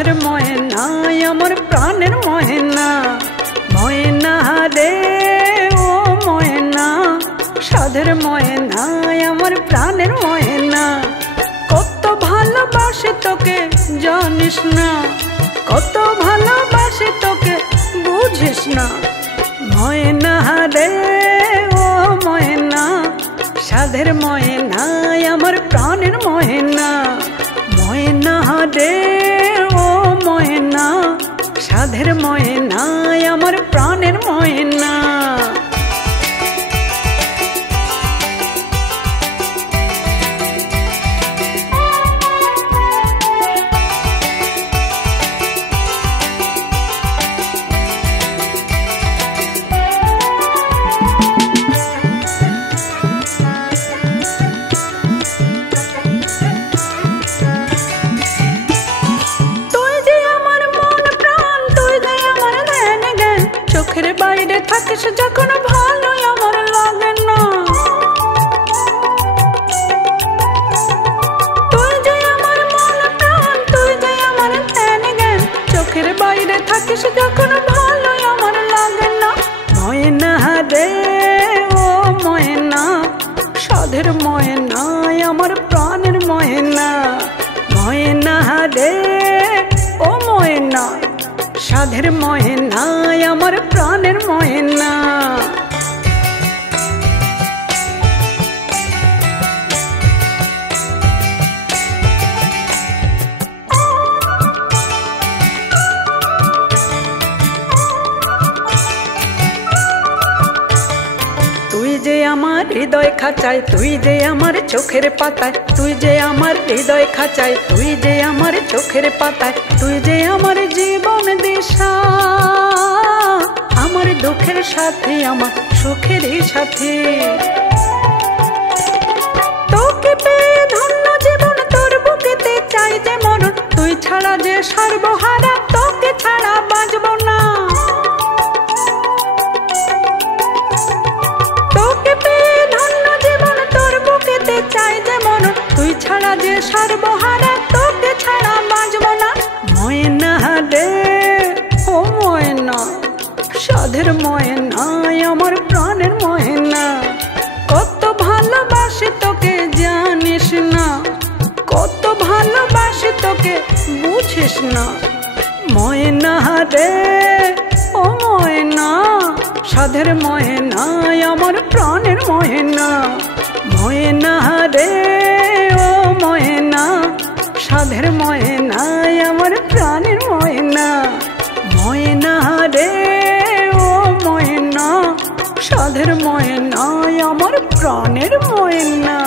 সাধের ময়না আমার প্রাণের ময়না, ময়না রে ও ময়না, সাধের ময়না আমার প্রাণের ময়না। কত ভালোবাসি তোকে জানিস না, কত ভালোবাসি তোকে বুঝিস না। ময়না রে ও ময়না, সাধের ময়না আমার প্রাণের ময়না, ময়না রে ও ময়না, সাধের ময়না আমার প্রাণের ময়না। চোখের বাইরে থাকিস যখন ভালো আমার লাগে না, তুই যে আমার মন প্রাণ, তুই যে আমার ধ্যান জ্ঞান। চোখের বাইরে থাকিস যখন ভালো আমার লাগে না। ময়না রে ও ময়না, সাধের ময়না আমার প্রাণের ময়না, ময়না রে ও ময়না, সাধের ময়না আমার প্রাণের ময়না। তুই যে আমার হৃদয় খাঁচায়, তুই যে আমার চোখের পাতায়, তুই যে আমার হৃদয় খাঁচায়, তুই যে আমার চোখের পাতায়, তুই যে আমার জীবন দিশা, আমার দুঃখের সাথী আমার সুখের সাথী। তোকে পেয়ে ধন্য জীবন, তোর বুকেতে চাই যে মরণ, তুই ছাড়া যে সর্বহারা, তোকে ছাড়া বাঁচব না। তোকে পেয়ে ধন্য জীবন, তোর বুকেতে চাই যে মরণ, তুই ছাড়া যে সর্বহারা, তোকে ছাড়া বাঁচব না। ময়না রে ও ময়না, সাধের ময়না আমার প্রাণের ময়না। কত ভালোবাসি তোকে জানিস না, কত ভালোবাসি তোকে বুঝিস না। ময়না রে ও ময়না, সাধের ময়না আমার প্রাণের ময়না, ময়না রে ও ময়না, সাধের ময়না আমার প্রাণের ময়না, ময়না রে ও ময়না, সাধের ময়না আমার প্রাণের ময়না।